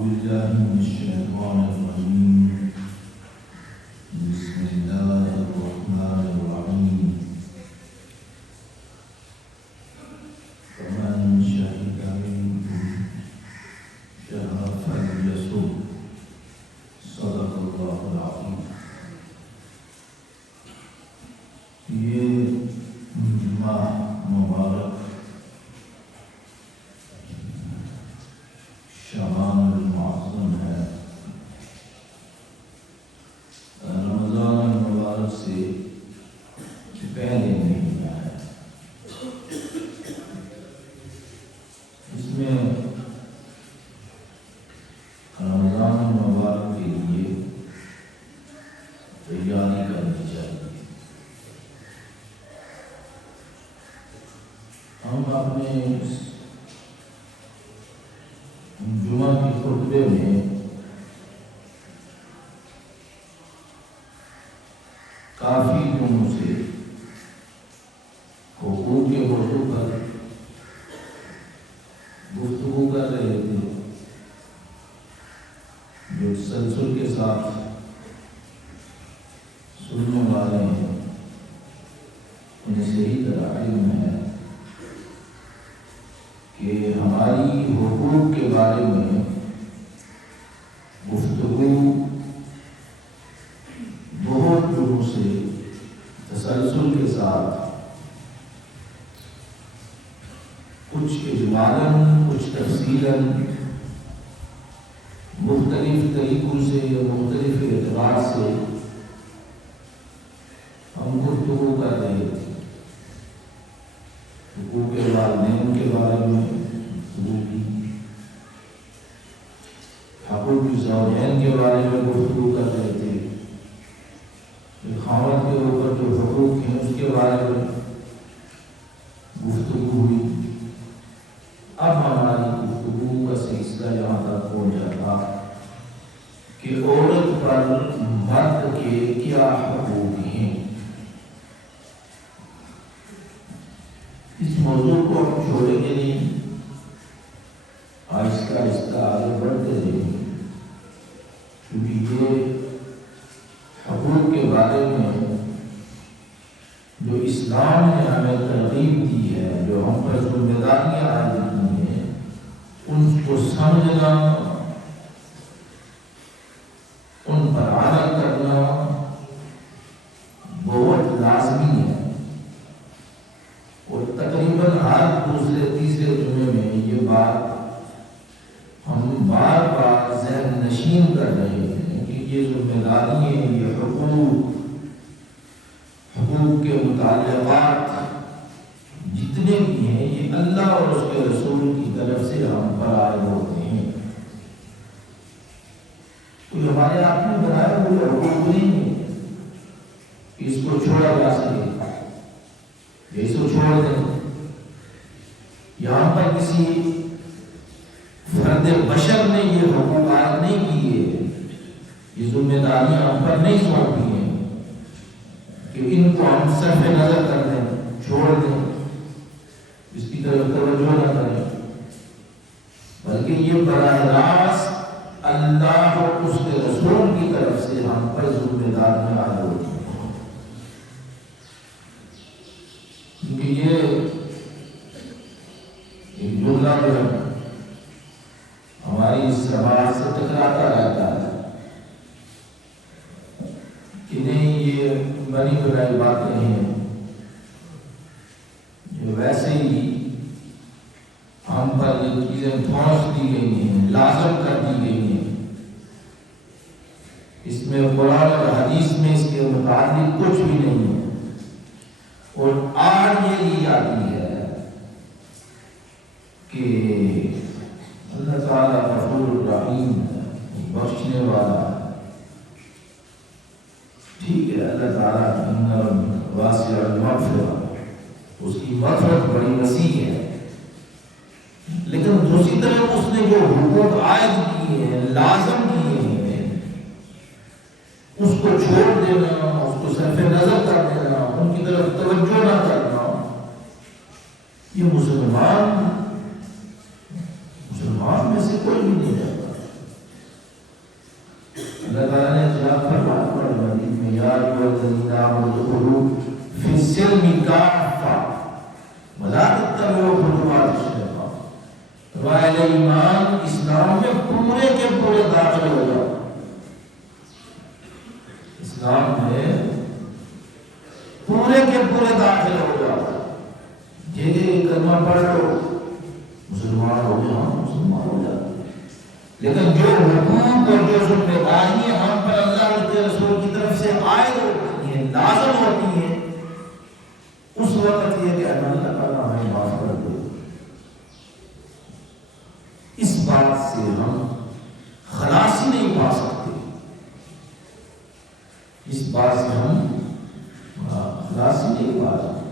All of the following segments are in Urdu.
بالله من الشيطان الرجيم. بسم الله الرحمن الرحيم. فمن شهد منكم شهر فليصم. صدق الله العظيم. یہ ماہ مبارک شعبان المعظم ہے. رمضان المبارک سے پہلے مہینہ ہے. اس میں رمضان المبارک کے لیے تیاری کرنی چاہیے. ہم اپنے جمعہ کے خطبے میں کافی دنوں سے حقوق کے موضوع پر گفتگو کر رہے تھے، جو تسلسل کے ساتھ سننے والے ہیں انہیں صحیح طرح علم ہے کہ ہماری حقوق کے بارے میں گفتگو بہت دنوں سے تسلسل کے ساتھ کچھ اجمالاً کچھ تفصیلاً مختلف طریقوں سے یا مختلف اعتبار سے ہم گفتگو کر رہے تھے. حقوق والدین کے بارے میں گفتگو کی، حقوق الزوجین کے بارے میں گفتگو کر رہے تھے، خاوند کے اوپر جو حقوق ہیں اس کے بارے میں گفتگو ہوئی. اب ہماری گفتگو کا سلسلہ یہاں تک پہنچا تھا کہ عورت پر مرد کے کیا حقوق ہیں. اس موضوع کو ہم چھوڑیں گے نہیں، آہستہ آہستہ آگے بڑھتے رہیں گے، کیونکہ یہ حقوق کے بارے میں جو اسلام نے ہمیں ترغیب دی ہے، جو ہم پر ذمہ داریاں عائد کی ہیں، ان کو سمجھنا، ان پر عمل کرنا بہت لازمی ہے. اور تقریباً ہر دوسرے تیسرے جمعے میں یہ بات ہم بار بار ذہن نشین کر رہے ہیں کہ یہ ذمہ داریاں، یہ حقوق کے متعلقات جتنے بھی ہیں، یہ اللہ اور اس کے رسول کی طرف سے ہم پر عائد ہوتے ہیں. کوئی ہمارے آپ نے بنایا ہوئے حقوق نہیں ہے کہ اس کو چھوڑا جا سکے، اس کو چھوڑ دیں. یہاں پر کسی فرد بشر نے یہ حقوق عائد نہیں کیے، یہ ذمہ داریاں ہم پر نہیں سونپی ہیں کہ ان کو ہم صرف نظر کر دیں، چھوڑ دیں، اس کی طرف توجہ نہ کریں، بلکہ یہ براہ راست اللہ اور اس کے رسول کی طرف سے ہم پر ذمہ داریاں عائد ہوتی ہیں. کیونکہ یہ ایک جملہ جو ہے ہماری سماج سے ٹکراتا رہتا ہے کہ نہیں، یہ بنی بنائی باتیں ہیں جو ویسے ہی ہم پر یہ چیزیں ٹھونس دی گئی ہیں، لازم کر دی گئی ہیں. اس میں قرآن اور حدیث میں اس کے متعلق کچھ بھی نہیں ہے. اور آج یہ لی جاتی ہے کہ اللہ تعالیٰ غفور الرحیم بخشنے والا. ٹھیک ہے، اللہ تعالیٰ واسع المغفرہ، اس کی مغفرت بڑی وسیع ہے، لیکن دوسری طرف اس نے جو حقوق عائد کیے ہیں، لازم کیے ہیں، اس کو چھوڑ دینا، اس کو صرف نظر کر دینا، ان کی طرف توجہ نہ کرنا، یہ مسلمان میں سے کوئی بھی نہیں رہتا. جو حقوق اور جو ذمہ داریاں ہم پر اللہ اور اس کے رسول کی طرف سے عائد ہوتی ہیں، لازم ہوتی ہیں، اس وقت یہ کہ اللہ تعالیٰ ہمیں معاف کر دے، اس بات سے ہم خلاصی نہیں پا سکتے، اس بات سے ہم خلاصی نہیں پا سکتے۔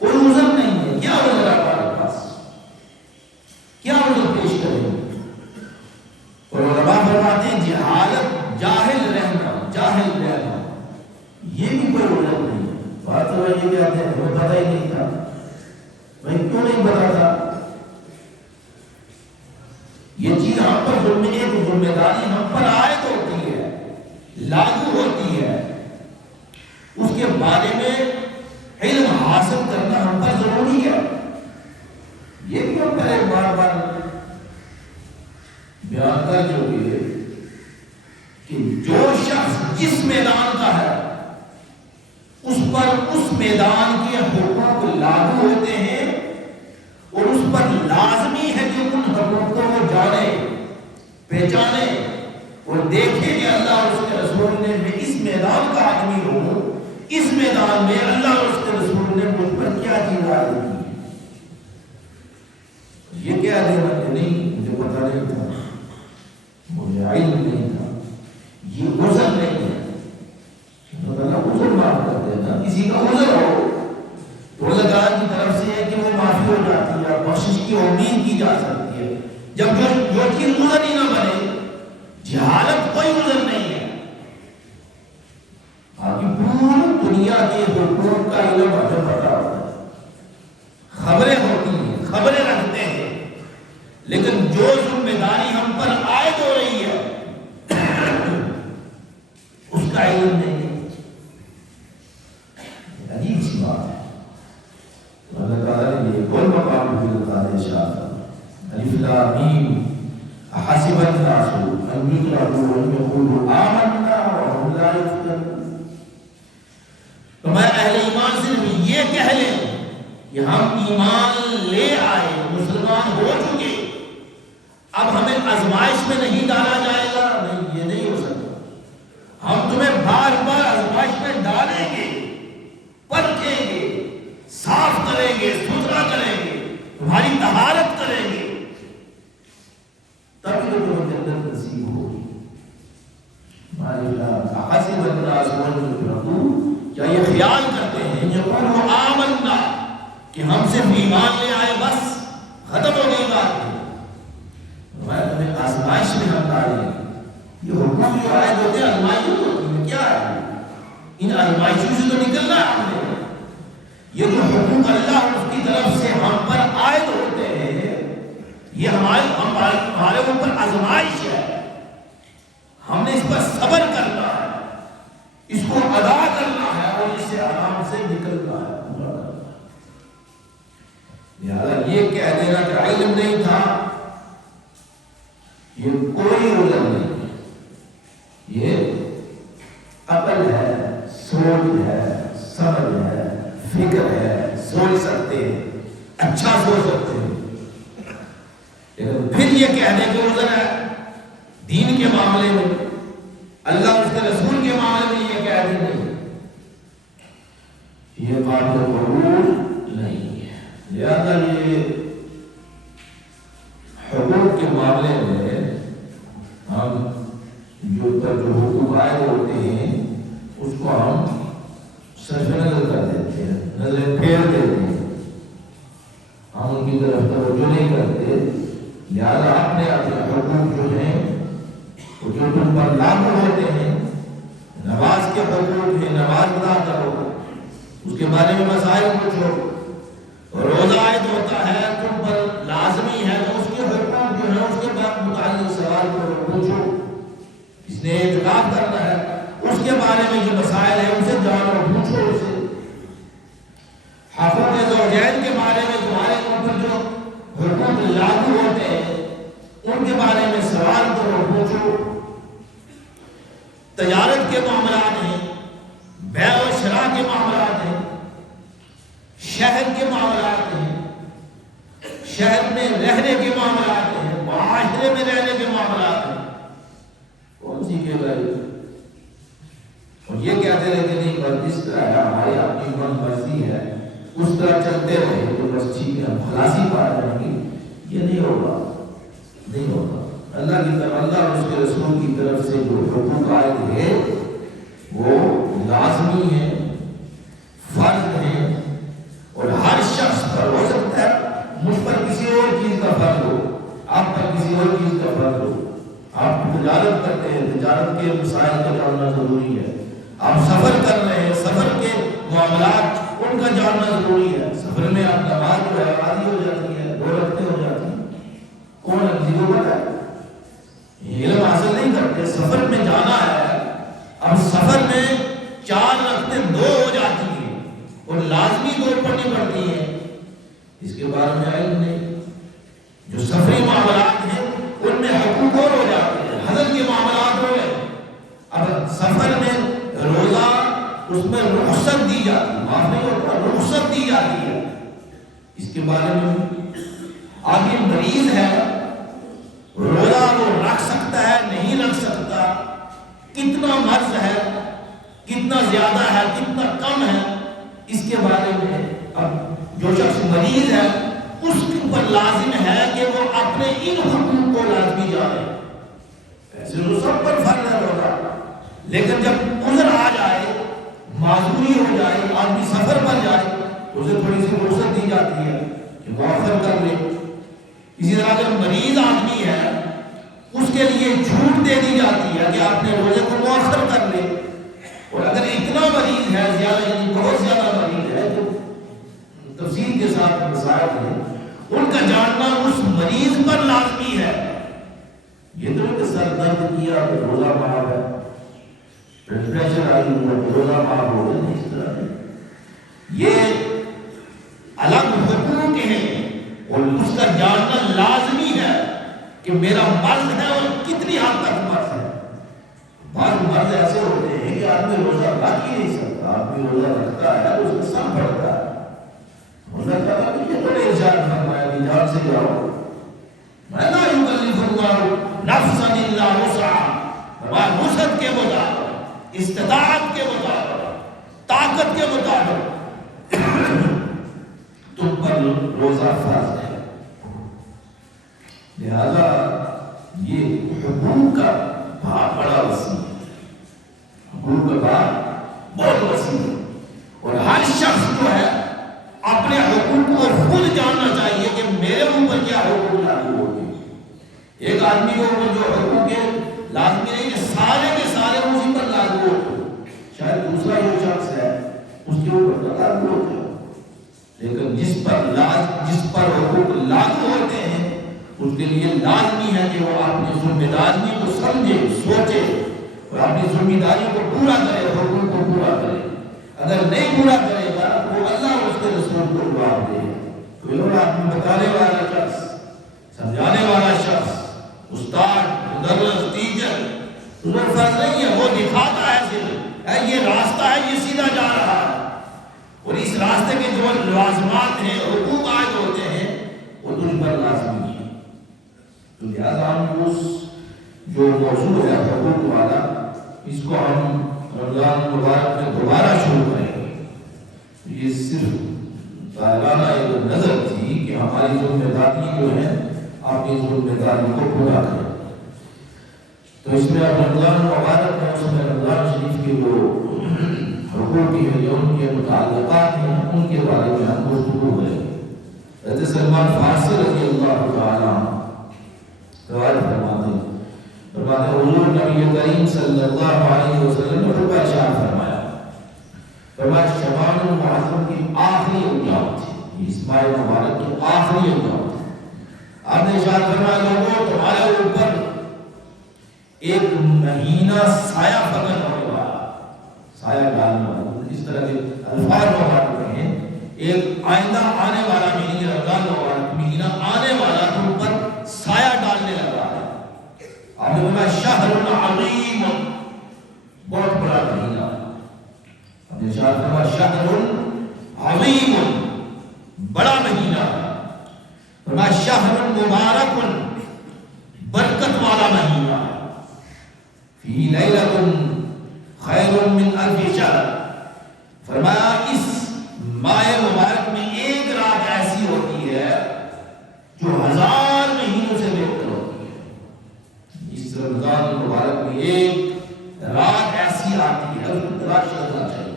کوئی عذر نہیں ہے، کیا عذر ہے ہمارے پاس، کیا عذر پیش کریں؟ اور علماء فرماتے ہیں جہالت، جاہل رہنا یہ بھی کوئی عذر نہیں ہے۔ بات تو یہ کہتے ہیں ہمیں پتہ ہی نہیں تھا، میں کیوں نہیں پتا تھا؟ یہ چیز ہم پر ایک ذمہ داری ہم پر عائد ہوتی ہے، لاگو ہوتی ہے، اس کے بارے میں علم حاصل کرنا ہم پر ضروری ہے۔ یہ بھی ہم پر ایک بار بیان کر چکے کہ جو شخص جس میدان کا ہے اس پر اس میدان کے حقوق لاگو ہوتے ہیں، اور اس پر لازمی ہے کہ ان حقوق کو وہ جانے، پہچانے اور دیکھے کہ اللہ اور اس کے رسول نے، میں اس میدان کا آدمی ہوں، اس میدان میں اللہ اور اس کے رسول نے مجھ پر کیا چیز عائد کی ہے۔ یہ کیا دینا کہ نہیں مجھے پتا نہیں تھا، مجھے علم نہیں تھا، یہ عذر نہیں ہے۔ اللہ عذر معاف کر دینا، کسی کا عذر ہو تو اللہ تعالیٰ کی طرف سے ہے کہ وہ معافی ہو جاتی ہے، بخشش کی امید کی جا سکتی ہے۔ جب جو چیز عذر ہی نہ بنے، جہالت کوئی عذر نہیں ہے۔ باقی پوری دنیا کے حقوق کا علم ہمیں پتا ہوتا ہے، خبریں ہوتی ہیں، خبریں رکھتے ہیں، لیکن جو ذمہ داری ہم پر عائد ہو رہی ہے اس کا علم نہیں ہے۔ عجیب سی بات ہے۔ اللہ تعالیٰ نے یہ کون مقام فی القرآن ارشاد الف لام میم احسب الناس ان یترکوا ان یقولوا آمنا وهم لا یفتنون۔ تمہارے اہل ایمان صرف یہ کہہ لیں کہ ہم ایمان لے آئے، مسلمان ہو چکے، اب ہمیں آزمائش میں نہیں ڈالا جائے گا، نہیں، یہ نہیں ہو سکتا۔ ہم تمہیں بار بار آزمائش میں ڈالیں گے، پرکھیں گے، صاف کریں گے، ستھرا کریں گے، تمہاری طہارت کریں گے، تب تو تمہیں جنت نصیب ہوگی۔ حسب الناس ان یترکوا، کیا یہ خیال کرتے ہیں یقولوا آمنا کہ ہم صرف ایمان لے آئے بس ختم ہو گئی بات؟ تمہیں آزمائش میں ہم ڈالیں گے۔ یہ حکم جو عائد ہوتے ہیں آزمائشوں ہوتی ہیں، کیا ہے؟ ان آزمائشوں سے تو نکلنا ہے ہم نے۔ یہ جو حکم اللہ اور اس کی طرف سے ہم پر عائد ہوتے ہیں، یہ ہمارے اوپر آزمائش ہے، ہم نے اس پر صبر کرنا ہے، اس کو ادا کرنا ہے اور اس سے آرام سے نکلنا ہے۔ لہذا یہ کہہ دینا کہ علم نہیں تھا، یہ کوئی عذر نہیں ہے، یہ عقل ہے، سوچ ہے، سمجھ ہے، فکر ہے، سوچ سکتے ہیں، اچھا سوچ سکتے ہیں، لیکن پھر یہ کہنے کے عذر ہے دین کے معاملے میں، اللہ اور اس کے رسول کے معاملے میں یہ کہہ دیں نہیں، یہ قابل قبول نہیں ہے۔ لہذا یہ حقوق کے معاملے میں ہم جو حقوق عائد ہوتے ہیں اس کو ہم صرف نظر کر دیتے ہیں، نظر پھیر دیتے ہیں، ہم ان کی طرف توجہ نہیں کرتے۔ لہذا اپنے حقوق جو ہیں وہ جو تم پر لاگو ہوتے ہیں، نماز کے حقوق ہیں، نماز ادا کرو، اس کے بارے میں مسائل پوچھو، روزہ عائد ہوتا ہے تم پر لازمی ہے تو اس کے حقوق جو ہیں اس کے بعد متعلق سوال کرو، پوچھو، اس نے اعتراف کرنا ہے، اس کے بارے میں جو مسائل ہیں ان سے جانو، پوچھو اسے۔ حقوق زوجین کے بارے میں تمہارے اوپر جو حقوق لاگو ہوتے ہیں ان کے بارے میں سوال کرو، پوچھو۔ تجارت کے معاملات ہیں، بیع و شراء کے معاملات ہیں، شہر کے معاملات ہیں، شہر میں رہنے کے معاملات ہیں، معاشرے میں رہنے کے معاملات ہیں، بس ٹھیک ہے ہم خلاصی پا جائیں گے، یہ نہیں ہوگا، نہیں ہوگا۔ اللہ کی طرف، اللہ اور اس کے رسول کی طرف سے جو حقوق عائد ہے وہ لازمی ہے، فرض ہے، اور ہر شخص پر ہو سکتا ہے مجھ پر کسی اور چیز کا فرض ہو، آپ پر کسی اور چیز کا فرض ہو۔ آپ تجارت کرتے ہیں، تجارت کے مسائل کا جاننا ضروری ہے۔ آپ سفر کر رہے ہیں، سفر کے معاملات ان کا جاننا ضروری ہے۔ سفر میں آپ نماز جو ہے آدھی ہو جاتی ہے، 2 رکعتیں ہو جاتی ہیں، کون ہے کسی کو پتہ ہے؟ علم حاصل نہیں کرتے، سفر میں جانا ہے، اب سفر میں 4 رکعتیں 2 ہو جاتی ہیں اور لازمی 2 پڑھنی پڑتی ہیں، اس کے بارے میں علم نہیں۔ جو سفری معاملات ہیں ان میں حقوق اور ہو جاتے ہیں، حضر کے معاملات ہو گئے، اب سفر میں روزہ اس میں رخصت دی جاتی ہے، معاف نہیں ہوتا، رخصت دی جاتی ہے، اس کے بارے میں آدمی مریض ہے، روزہ وہ رکھ سکتا ہے نہیں رکھ سکتا، کتنا مرض ہے، کتنا زیادہ ہے، کتنا کم ہے، اس کے بارے میں اب جو شخص مریض ہے اس کے اوپر لازم ہے کہ وہ اپنے ان حقوق کو لازمی جانے۔ ایسے تو سب پر فرض ہے روزہ، لیکن جب عذر آ جائے، معذوری ہو جائے، آدمی سفر پر جائے، اسے تھوڑی سی فرصت دی جاتی ہے کہ مؤخر کر لے۔ اسی طرح اگر مریض آدمی ہے اس کے لیے چھوٹ دے دی جاتی ہے کہ آپ نے روزے کو مؤخر کر لے، اور اگر اتنا مریض ہے، زیادہ یعنی بہت زیادہ مریض ہے، تو تفصیل کے ساتھ مسائل ہیں، ان کا جاننا اس مریض پر لازمی ہے۔ یہ تو کہ سر درد کیا تو روزہ معاف ہے، پریشر آئی ہوا تو روزہ معاف ہو گیا، نہیں، اس طرح نہیں، یہ الگ حقوق ہیں اور اس کا جاننا لازمی ہے کہ میرا مرض ہے اور کتنی حد تک مرض ہے۔ بعض مرض ایسے ہوتے ہیں کہ آدمی روزہ رکھ ہی نہیں سکتا، آدمی روزہ رکھتا ہے اس کا سر پڑتا ہے، روزہ کرنا نہیں ہے، بڑے ارشاد فرمایا کہ جان سے جاؤ، لا یکلف اللہ نفسا الا وسعہا، وسعت کے مطابق، استطاعت کے مطابق، طاقت کے مطابق تم پر روزہ فرض ہے۔ لہذا یہ حقوق کا بہت بڑا وسیع ہے، حقوق کا بہت بہت وسیع ہے، اور ہر شخص جو ہے اپنے حقوق کو خود جاننا چاہیے کہ میرے اوپر کیا حقوق لاگو ہوتے ہیں۔ ایک آدمی کے اوپر جو حقوق ہے لازمی نہیں کہ سارے کے سارے اسی پر لاگو ہوتے ہیں، شاید دوسرا جو شخص ہے اس کے اوپر تو لاگو ہوتے ہیں، لیکن جس پر حقوق لاگو ہوتے ہیں اس کے لیے لازمی ہے کہ وہ اپنی ذمہ داری کو سمجھے، سوچے اور اپنی ذمہ داری کو پورا کرے، حقوق کو پورا کرے۔ اگر نہیں پورا کرے گا وہ اللہ اور اس کے رسول کو جواب دے۔ کوئی اور آدمی بتانے والا شخص، سمجھانے والا شخص، استاد، مدرس، ٹیچر، اس پر فرض نہیں ہے، وہ دکھاتا ہے صرف یہ راستہ ہے، یہ سیدھا جا رہا ہے، اور اس راستے کے جو لوازمات ہیں، حقوق عائد ہوتے ہیں، وہ تجھ پر لازمی ہے۔ تو لہذا ہم اس جو موضوع ہے حقوق والا، اس کو ہم رمضان مبارک میں دوبارہ شروع کریں گے۔ یہ صرف طائرانہ ایک نظر تھی کہ ہماری ذمہ داری جو ہے اپنی ذمہ داری کو پورا کریں۔ تو اس میں اب رمضان مبارک ہے، اس میں رمضان شریف کے جو حقوق ہیں، جو ان کے متعلقات ہیں، ان کے بارے میں ہم گفتگو کریں گے۔ حضرت سلمان فارسی رضی اللہ تعالیٰ روایت فرماتے ہیں، حضور نبی کریم صلی اللہ علیہ وسلم نے خطبہ ارشاد فرمایا، فرمایا شعبان المعظم کی آخری ایام تھی، اس ماہ مبارک کی آخری ایام تھی۔ آپ نے ارشاد فرمایا لوگوں تمہارے اوپر ایک مہینہ سایہ فگن ہونے والا، سایہ ڈالنے والا، اس طرح کے الفاظ مبارک ہیں، ایک آئندہ آنے والا مہینہ، رمضان مبارک مہینہ آنے والا تم پر سایہ ڈالنے لگا ہے۔ آپ نے فرمایا شہر عظیم، بہت بڑا مہینہ، آپ نے ارشاد فرمایا شہر عظیم، بڑا مہینہ، فرمایا شہر مبارک، برکت والا مہینہ، فی لیلۃ خیر من الف شہر، فرمایا اس ماہ مبارک میں ایک رات ایسی ہوتی رمضان المبارک میں ایک رات ایسی آتی ہے اس کو تلاش کرنا چاہیے،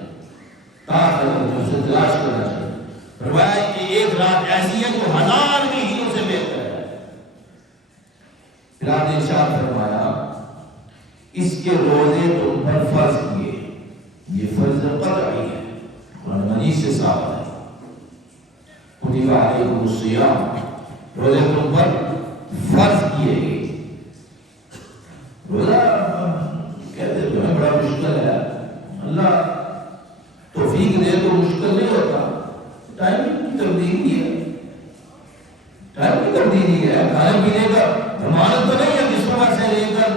اسے تلاش کرنا چاہیے۔ فرمایا کہ ایک رات ایسی ہے جو 1000 مہینوں سے بہتر ہے۔ پھر آپ نے ارشاد فرمایا اس کے روزے تم پر فرض کیے، یہ فرض قطعی ہے، قرآن مجید سے ثابت ہے۔ کتب علیکم الصیام، روزے تم پر فرض کیے گئے۔ روزہ کہتے جو ہے بڑا مشکل ہے، اللہ توفیق دے تو مشکل نہیں ہوتا، ٹائم کی تبدیلی ہے، ٹائم کی تبدیلی ہے۔ کھانے پینے کا ضمانت تو نہیں ہے کہ صبح سے لے کر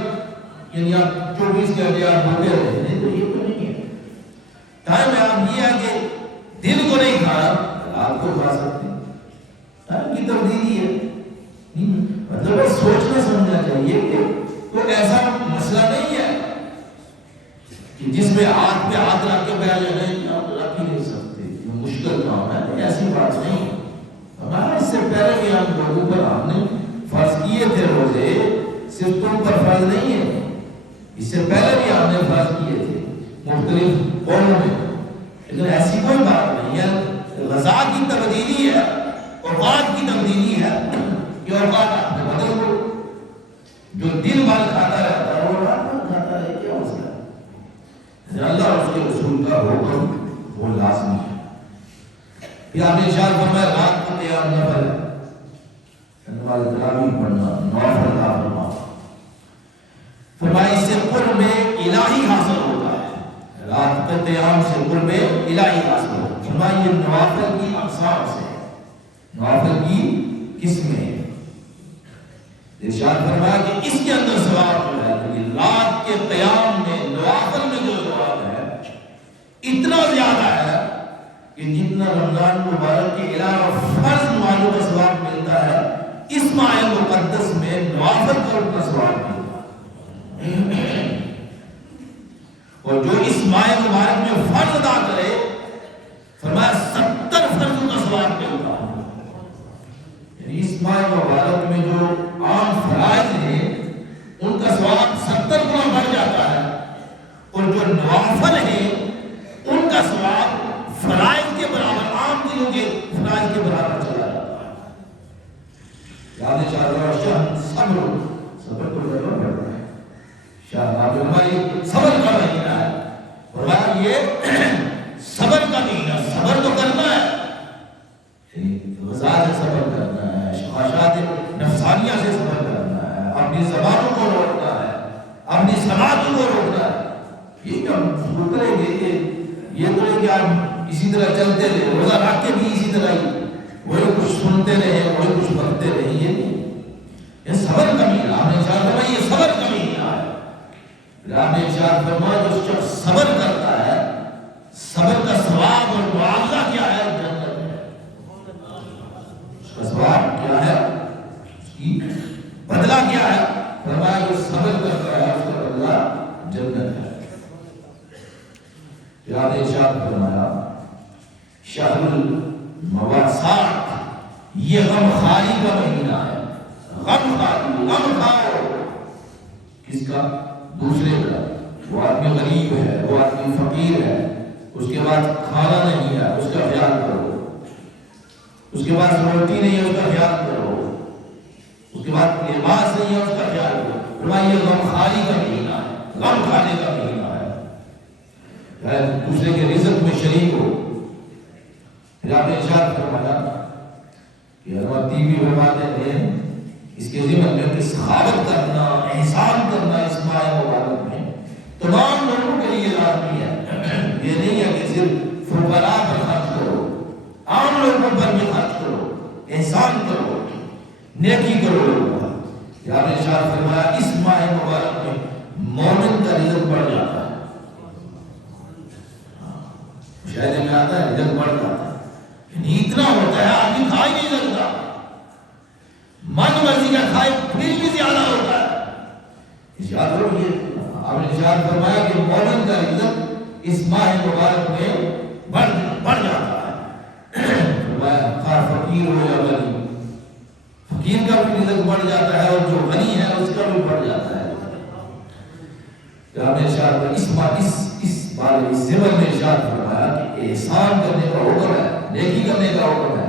یعنی آپ 24 گھنٹے آپ بھوکے رہے، نہیں تو یہ تو نہیں ہے۔ ٹائم میں آپ یہ ہے کہ دن کو نہیں کھانا رات کو کھا سکتے ہیں، ٹائم کی تبدیلی ہے۔ مطلب سوچنا سمجھنا چاہیے کہ کوئی ایسا مسئلہ نہیں ہے کہ جس میں ہاتھ پہ ہاتھ رکھ کے بیٹھ جائیں آپ رکھ ہی نہیں سکتے، یہ مشکل کام ہے، ایسی بات نہیں ہے۔ ہمارا اس سے پہلے بھی ہم لوگوں پر ہم نے فرض کیے تھے روزے، صرف تم پر فرض نہیں ہے، اس سے پہلے بھی ہم نے فرض کیے تھے مختلف قوموں میں، لیکن ایسی کوئی بات نہیں ہے۔ غذا کی تبدیلی ہے، اوقات کی تبدیلی ہے، یہ اوقات آپ نے بدل دو۔ جو دن بھر کھاتا رہتا ہے وہ رات بھر کھاتا رہے، کیا مسئلہ ہے؟ اللہ اور اس کے رسول کا حکم وہ لازمی ہے۔ پھر آپ نے ارشاد فرمایا رات کو قیام نفل ہے، نماز تراویح پڑھنا، نوافل ادا کرنا۔ فرمایا اس سے قرب الہی حاصل ہوتا ہے، رات کے قیام سے قرب الہی حاصل ہوتا ہے۔ فرمایا یہ نوافل کی اقسام سے، نوافل کی قسمیں ہیں۔ ارشاد فرمایا کہ اس کے اندر ثواب جو ہے رات کے قیام میں نوافل میں جو ثواب ہے اتنا زیادہ ہے کہ جتنا رمضان مبارک کے علاوہ فرض نمازوں کا ثواب ملتا ہے، اس ماہ مقدس میں نوافل کا اتنا ثواب ملتا ہے۔ اور جو اس ماہ مبارک میں فرض ادا کرے فرمایا 70 فرضوں کا ثواب ملتا ہے۔ یعنی اس ماہ مبارک میں جو عام فرائض ہیں ان کا ثواب 70 گنا بڑھ جاتا ہے، اور جو نوافل ہیں ان کا ثواب فرائض کے برابر، عام دنوں کے فرائض کے برابر چلا جاتا ہے۔ یاد ہے شاہ صبر، صبر تو ضرور پڑتا ہے، شاہ ہماری صبر کا مہینہ ہے، اور یہ صبر کا مہینہ، صبر تو کرنا ہے، غذا سے صبر کرنا ہے، خواہشات نفسانیہ سے صبر کرنا ہے، اپنی زبانوں کو روکنا ہے، اپنی سماعتوں کو روکنا ہے۔ یہ کیا کریں گے؟ یہ تو ہے کہ آپ اسی طرح چلتے رہے، روزہ رکھ کے بھی اسی طرح ہی وہی کچھ سنتے رہے، وہی کچھ پڑھتے رہے، یہ نہیں، یہ صبر کا مہینہ۔ آپ نے ارشاد فرمایا یہ صبر کا مہینہ ہے۔ پھر آپ نے ارشاد فرمایا جو شخص صبر کرتا ہے، صبر کا ثواب اور معاوضہ کیا ہے؟ جنت ہے۔ اس کا ثواب کیا ہے؟ اس کی بدلہ کیا ہے؟ فرمایا جو صبر کرتا ہے اس کا بدلہ جنت ہے۔ پھر آپ نے ارشاد فرمایا شہر المواسات، یہ غم خاری کا مہینہ ہے، غم خاری، غم کھاؤ۔ کس کا؟ دوسرے کا۔ وہ آدمی غریب ہے، وہ آدمی فقیر ہے، اس کے بعد کھانا نہیں ہے، اس کا خیال کرو، اس کے بعد روٹی نہیں ہے، اس کا خیال کرو، اس کے بعد لباس نہیں ہے، اس کا خیال کرو۔ فرمایا یہ غم خاری کا مہینہ ہے، غم کھانے کا مہینہ ہے، دوسرے کے رزق میں شریک ہو۔ پھر آپ نے ارشاد فرمایا کہ ہمارا ٹی وی فرماتے ہیں اس کے ذمہ میں کہ سخاوت کرنا، احسان کرنا اس ماہ مبارک میں تمام لوگوں کے لیے لازمی ہے۔ یہ نہیں ہے کہ صرف فقراء پر خرچ کرو، عام لوگوں پر بھی خرچ کرو، احسان کرو، نیکی کرو لوگوں پر۔ آپ نے ارشاد فرمایا اس ماہ مبارک میں مومن کا رزق بڑھ جاتا ہے، شاید میں آتا ہے رزق بڑھ جاتا ہے، اتنا ہوتا ہے آدمی کھا ہی نہیں سکتا، من مرضی کا کھائے پھر بھی زیادہ ہوتا ہے۔ ارشاد ہو یہ آپ نے ارشاد فرمایا کہ مومن کا رزق اس ماہ مبارک میں بڑھ جاتا ہے۔ فرمایا خواہ فقیر ہو یا غنی، فقیر کا بھی رزق بڑھ جاتا ہے اور جو غنی ہے اس کا بھی بڑھ جاتا ہے۔ ہمیں ارشاد اس زمن میں ارشاد فرمایا کہ احسان کرنے کا حکم ہے، نیکی کرنے کا حکم ہے،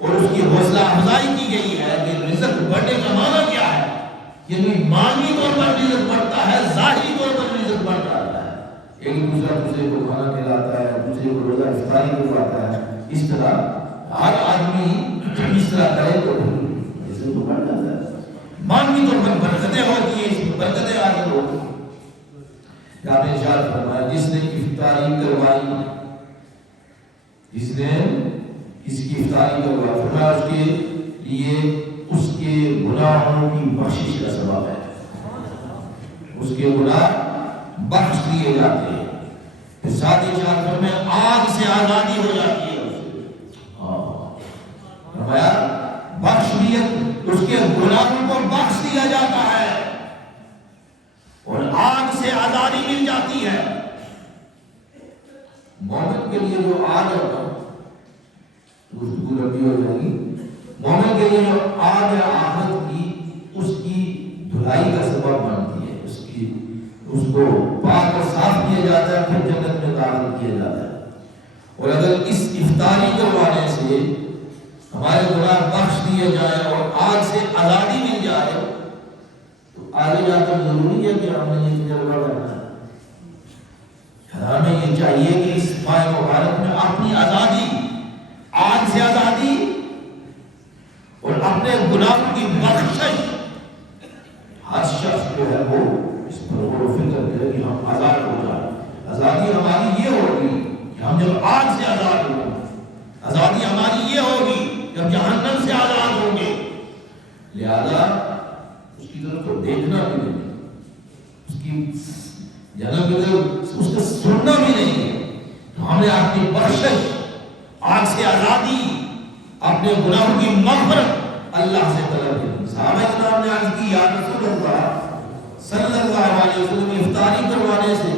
اور اس کی حوصلہ افزائی کی گئی ہے کہ رزق بڑھنے کا معنی کیا ہے؟ یعنی مانوی طور پر رزق بڑھتا ہے، ظاہری طور پر رزق بڑھ جاتا ہے، ایک دوسرے کو کھانا کھلاتا ہے، دوسرے کو روزہ افطاری کرواتا ہے، اس طرح ہر آدمی اس طرح کرے تو رزق تو بڑھ جاتا ہے، مانوی طور پر برکتیں ہوتی ہیں، اس میں برکتیں حاصل ہوتی ہیں۔ آپ نے ارشاد فرمایا جس نے افطاری کروائی، جس نے اس کی افطاری کروائی، فرمایا اس کے لیے اس کے گناہوں کی بخشش کا سبب ہے، اس کے گناہ بخش دیے جاتے ہیں، پھر ساتھ ہی ارشاد فرمایا آگ سے آزادی ہو جاتی ہے، فرمایا بخشیت اس کے گناہوں کو بخش دیا جاتا ہے اور آگ سے آزادی مل جاتی ہے۔ مومن کے لیے جو آگ ہے گفتگو لمبی ہو جائے گی، مومن کے لیے جو آگ ہے آخرت کی، اس کی دھلائی کا سبب بنتی ہے، اس کو پاک اور صاف کیا جاتا ہے، پھر جنت میں داخل کیا جاتا ہے۔ اور اگر اس افطاری کروانے سے ہمارے گناہ بخش دیے جائیں اور آگ سے آزادی مل جائے تو آگے جا کر ضروری ہے کہ ہم نے یہ تجربہ کرنا ہے۔ ہمیں یہ چاہیے کہ اس ماہ مبارک میں اپنی آزادی، آگ سے آزادی اور اپنے گناہوں کی بخشش، ہر شخص جو ہے وہ اس پر غور و فکر کرے کہ ہم آزاد ہو جائیں۔ آزادی ہماری یہ ہوگی کہ ہم جب آگ سے آزاد ہوں گے، آزادی ہماری یہ ہوگی جب جہنم سے آزاد ہوں گے، لہذا اس کی طرف کو دیکھنا بھی نہیں، اس کی جہنم کی طرف اس کا سننا بھی نہیں ہے، تو ہم نے اپنی بخشش، آگ سے آزادی، اپنے گناہوں کی مغفرت اللہ سے طلب کی۔ صحابہ کرام نے عرض کی یا رسول اللہ صلی اللہ علیہ وسلم افطاری کروانے سے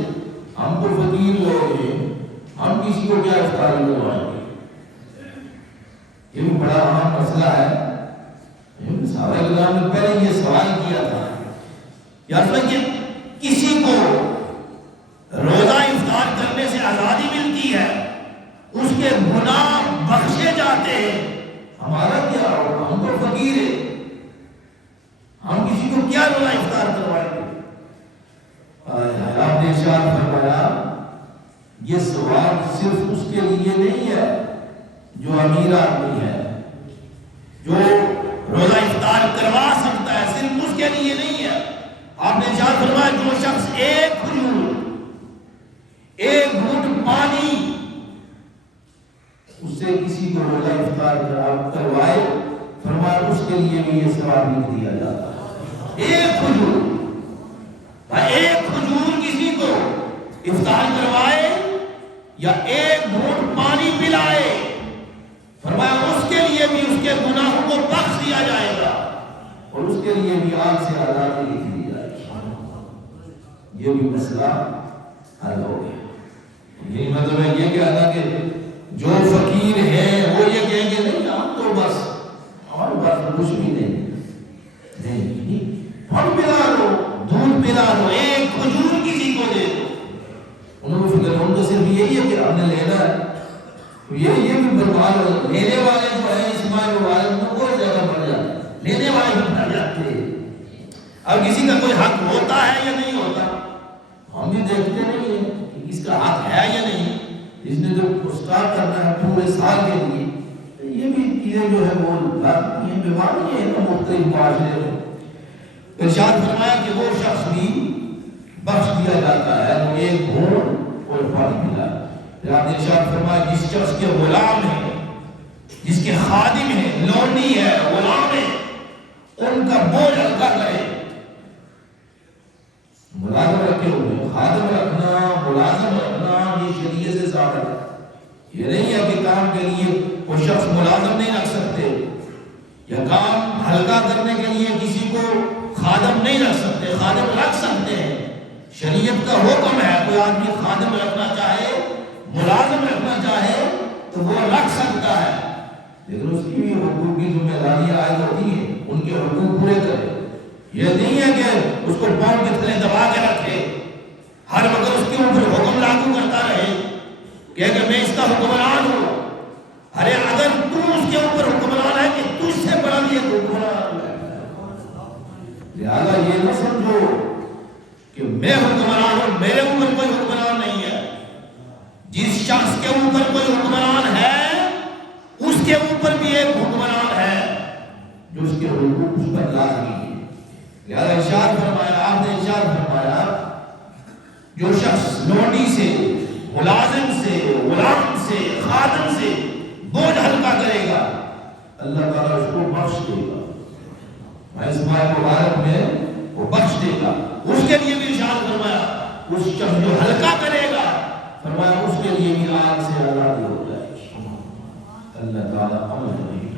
ہم تو فقیر لوگ ہیں، ہم کسی کو کیا افطاری کروائیں گے؟ یہ بھی بڑا اہم مسئلہ ہے۔ صحابہ کرام نے پہلے یہ سوال کیا تھا یا کہ کسی کو روزہ افطار کرنے سے آزادی ملتی ہے، اس کے گناہ بخشے جاتے ہیں، ہمارا کیا ہوگا؟ ہم تو فقیر ہیں، ہم کسی کو کیا روزہ افطار کروائیں گے؟ آپ نے ارشاد فرمایا یہ سوال صرف اس کے لیے نہیں ہے جو امیر آدمی ہے، جو روزہ افطار کروا سکتا ہے، صرف اس کے لیے نہیں ہے۔ آپ نے ارشاد فرمایا جو شخص ایک کھجور، ایک گھونٹ پانی اس سے کسی کو روزہ افطار کروائے، فرمایا اس کے لیے بھی یہ ثواب لکھ دیا جاتا ہے۔ ایک کھجور کسی کو افطار کروائے یا ایک گھونٹ پانی پلائے، فرمایا اس کے لیے بھی اس کے گناہوں کو بخش دیا جائے گا اور اس کے لیے بھی آگ سے آزادی لکھ دی جائے گی۔ یہ بھی مسئلہ حل ہو گیا۔ یہی مطلب ہے یہ کہنا کہ جو فقیر ہیں وہ یہ کہیں گے نہیں ہم تو بس ہمارے پاس کچھ بھی نہیں، ہم پلا لو، دودھ پلا لو، ایک کھجور کسی کو دے دو، انہوں نے فکر ان کو صرف یہی ہے کہ ہم نے لینا ہے، تو یہ بھی برباد ہو، لینے والے جو ہیں اس ماہ مبارک میں کوئی جگہ بڑھ جاتے ہیں، لینے والے بھی بڑھ جاتے ہیں۔ اب کسی کا کوئی حق ہوتا ہے یا نہیں ہوتا ہم بھی دیکھتے نہیں ہیں کہ اس کا حق ہے یا نہیں، اس نے جو اسٹارٹ کرنا ہے پورے سال کے لیے، یہ بھی چیزیں جو ہے وہ لاتی ہیں، بیماری ہیں مختلف معاشرے میں۔ ارشاد فرمایا کہ وہ شخص بھی بخش دیا جاتا ہے وہ ایک گھونٹ اور پانی پلا۔ پھر آپ نے ارشاد فرمایا جس شخص کے غلام ہیں، جس کے خادم ہیں، لونڈی ہے، غلام ہے، ان کا بوجھ ہلکا کرے۔ ملازم رکھے ہوئے، خادم رکھنا، ملازم رکھنا یہ شریعت سے ثابت ہے۔ یہ نہیں ہے کہ کام کے لیے وہ شخص ملازم نہیں رکھ سکتے یا کام ہلکا کرنے کے لیے کسی کو خادم نہیں رکھ سکتے، خادم رکھ سکتے ہیں۔ شریعت کا حکم ہے کوئی آدمی خادم رکھنا چاہے، ملازم رکھنا چاہے تو وہ رکھ سکتا ہے، لیکن اس کی بھی حقوق کی ذمہ داریاں عائد ہوتی ہیں، ان کے حقوق پورے کرے۔ یہ نہیں ہے کہ اس کو پاؤں کے تلے دبا کے رکھے کا حکمران ہو. ارے اگر تو اس کے اوپر حکمران ہے کہ تجھ سے بڑا یہ حکمران ہے. لہذا یہ نہ سمجھو کہ میں حکمران ہوں، میرے اوپر کوئی حکمران نہیں ہے. جس شخص کے اوپر کوئی حکمران ہے اس کے اوپر بھی ایک حکمران ہے جو اس کے حقوق اس پر لازمی ہے. لہذا ارشاد فرمایا، آپ نے ارشاد فرمایا جو شخص لونڈی سے، ملازم سے، غلام سے، خادم سے بوجھ ہلکا کرے گا اللہ تعالیٰ اس کو بخش دے گا. اس ماہ مبارک میں وہ بخش دے گا. اس کے لیے بھی ارشاد فرمایا اس شخص جو ہلکا کرے گا فرمایا اس کے لیے بھی آگ سے آزادی ہو جائے گی. اللہ تعالیٰ عمل کرے.